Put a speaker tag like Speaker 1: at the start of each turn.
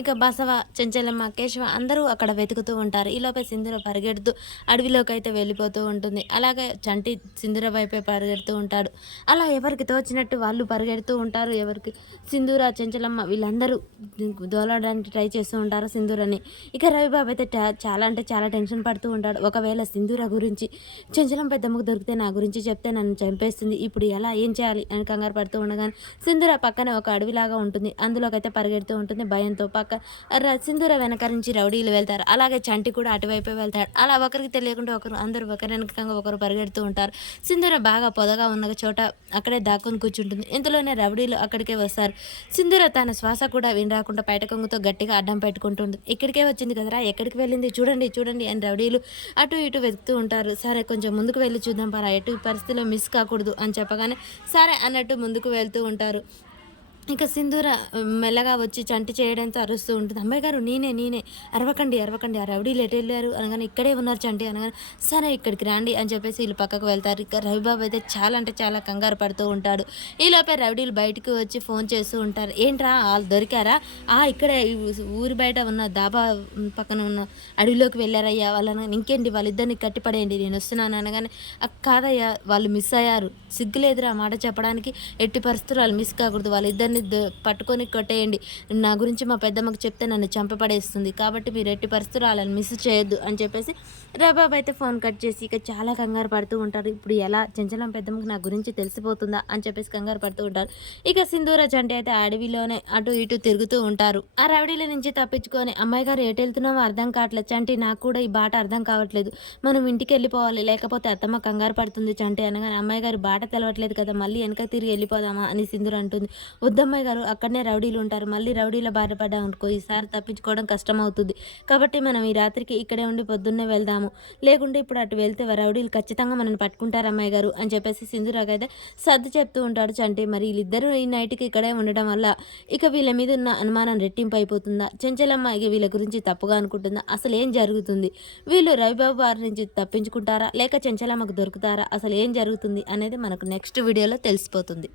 Speaker 1: ఇక బసవ చెంచలమ్మ కేశవ అందరూ అక్కడ వెతుకుతూ ఉంటారు. ఈలోపే సింధుర పరిగెడుతూ అడవిలోకి అయితే వెళ్ళిపోతూ ఉంటుంది. అలాగే చంటి సింధూర వైపే పరిగెడుతూ ఉంటాడు. అలా ఎవరికి తోచినట్టు వాళ్ళు పరిగెడుతూ ఉంటారు. ఎవరికి సింధూర చెంచలమ్మ వీళ్ళందరూ దోలడానికి ట్రై చేస్తూ ఉంటారు సింధూరని. ఇక రవిబాబు అయితే చాలా అంటే చాలా టెన్షన్ పడుతూ ఉంటాడు. ఒకవేళ సింధూర గురించి చెంచలం పెద్దమ్మకు దొరికితే నా గురించి చెప్తే నన్ను చంపేస్తుంది. ఇప్పుడు ఎలా ఏం చేయాలి అని కంగారు పడుతూ ఉండగానే సింధూర పక్కనే ఒక అడవిలాగా ఉంటుంది. అందులోకి అయితే పరిగెడుతూ ఉంటుంది. భయంతో పక్క ర- సింధూర వెనక నుంచి రౌడీలు వెళ్తారు. అలాగే చంటి కూడా అటువైపే వెళ్తాడు. అలా ఒకరికి తెలియకుండా ఒకరు అందరూ ఒకరి వెనకంగా ఒకరు పరిగెడుతూ ఉంటారు. సింధూర బాగా పొదగా ఉన్న చోట అక్కడే దాక్కుని కూర్చుంటుంది. ఇంతలోనే రౌడీలు అక్కడికే వస్తారు. సింధూర తన శ్వాస కూడా వినరాకుండా పైటకొంగుతో గట్టిగా అడ్డం పెట్టుకుంటుంది. ఇక్కడికే వచ్చింది కదరా? ఎక్కడికి వెళ్ళింది? చూడండి చూడండి అని రౌడీలు అటు ఇటు వెతుకుతూ ఉంటారు. సరే కొంచెం ముందుకు వెళ్ళి చూద్దాం పరా. ఎటు పరిస్థితిలో మిస్ కాకూడదు అని చెప్పగానే సరే అన్నట్టు ముందుకు వెళ్తూ ఉంటారు. ఇక సింధూర మెల్లగా వచ్చి చంటి చేయడంతో అరుస్తూ ఉంటుంది. అమ్మాయి గారు నేనే నేనే. అరవకండి అరవకండి. ఆ రౌడీలు ఎటు వెళ్ళారు అనగానే ఇక్కడే ఉన్నారు చంటి. అనగానే సరే ఇక్కడికి రండి అని చెప్పేసి వీళ్ళు పక్కకు వెళ్తారు. ఇక రవిబాబు అయితే చాలా అంటే చాలా కంగారు పడుతూ ఉంటాడు. ఈలోపే రౌడీలు బయటకు వచ్చి ఫోన్ చేస్తూ ఉంటారు. ఏంట్రా వాళ్ళు దొరికారా? ఆ ఇక్కడే ఊరి బయట ఉన్న దాబా పక్కన ఉన్న అడవిలోకి వెళ్ళారయ్యా. వాళ్ళని ఇంకేంటి వాళ్ళిద్దరిని కట్టిపడేయండి నేను వస్తున్నాను అనగానే కాదయ్యా వాళ్ళు మిస్ అయ్యారు. సిగ్గులేదురా మాట చెప్పడానికి. ఎట్టి పరిస్థితులు వాళ్ళు మిస్ కాకూడదు. వాళ్ళిద్దరిని నన్ను పట్టుకొని కొట్టేయండి. నా గురించి మా పెద్దమ్మకి చెప్తే నన్ను చంపపడేస్తుంది కాబట్టి మీరు ఎట్టి పరిస్థితులు వాళ్ళని మిస్ చేయొద్దు అని చెప్పేసి రబాబు అయితే ఫోన్ కట్ చేసి ఇక చాలా కంగారు పడుతూ ఉంటారు. ఇప్పుడు ఎలా చెంచలం పెద్దమ్మకి నా గురించి తెలిసిపోతుందా అని చెప్పేసి కంగారు పడుతూ ఉంటారు. ఇక సింధూర చంటి అయితే అడవిలోనే అటు ఇటు తిరుగుతూ ఉంటారు. ఆ రవడీల నుంచి తప్పించుకొని అమ్మాయి గారు ఎటు వెళ్తున్నామో అర్థం కావట్లేదు చంటి నాకు కూడా ఈ బాట అర్థం కావట్లేదు. మనం ఇంటికి వెళ్ళిపోవాలి. లేకపోతే అత్తమ్మ కంగారు పడుతుంది చంటి అనగానే అమ్మాయి గారు బాట తెలవట్లేదు కదా మళ్ళీ వెనక తిరిగి వెళ్ళిపోదామా? అని సింధూర అంటుంది. అమ్మాయి గారు అక్కడనే రౌడీలు ఉంటారు. మళ్ళీ రౌడీల బాధపడ్డాం అనుకో ఈసారి తప్పించుకోవడం కష్టం అవుతుంది కాబట్టి మనం ఈ రాత్రికి ఇక్కడే ఉండి పొద్దున్నే వెళ్దాము. లేకుంటే ఇప్పుడు అటు వెళ్తే రౌడీలు ఖచ్చితంగా మనల్ని పట్టుకుంటారు అమ్మాయి గారు అని చెప్పేసి సింధూరాకి అయితే సర్ది చెప్తూ ఉంటాడు చంటి. మరి వీళ్ళిద్దరూ ఈ నైట్కి ఇక్కడే ఉండడం వల్ల ఇక వీళ్ళ మీద ఉన్న అనుమానం రెట్టింపు అయిపోతుందా? చెంచలమ్మ ఇక వీళ్ళ గురించి తప్పుగా అనుకుంటుందా? అసలు ఏం జరుగుతుంది? వీళ్ళు రవిబాబు వారి నుంచి తప్పించుకుంటారా? లేక చెంచలమ్మకు దొరుకుతారా? అసలు ఏం జరుగుతుంది? అనేది మనకు నెక్స్ట్ వీడియోలో తెలిసిపోతుంది.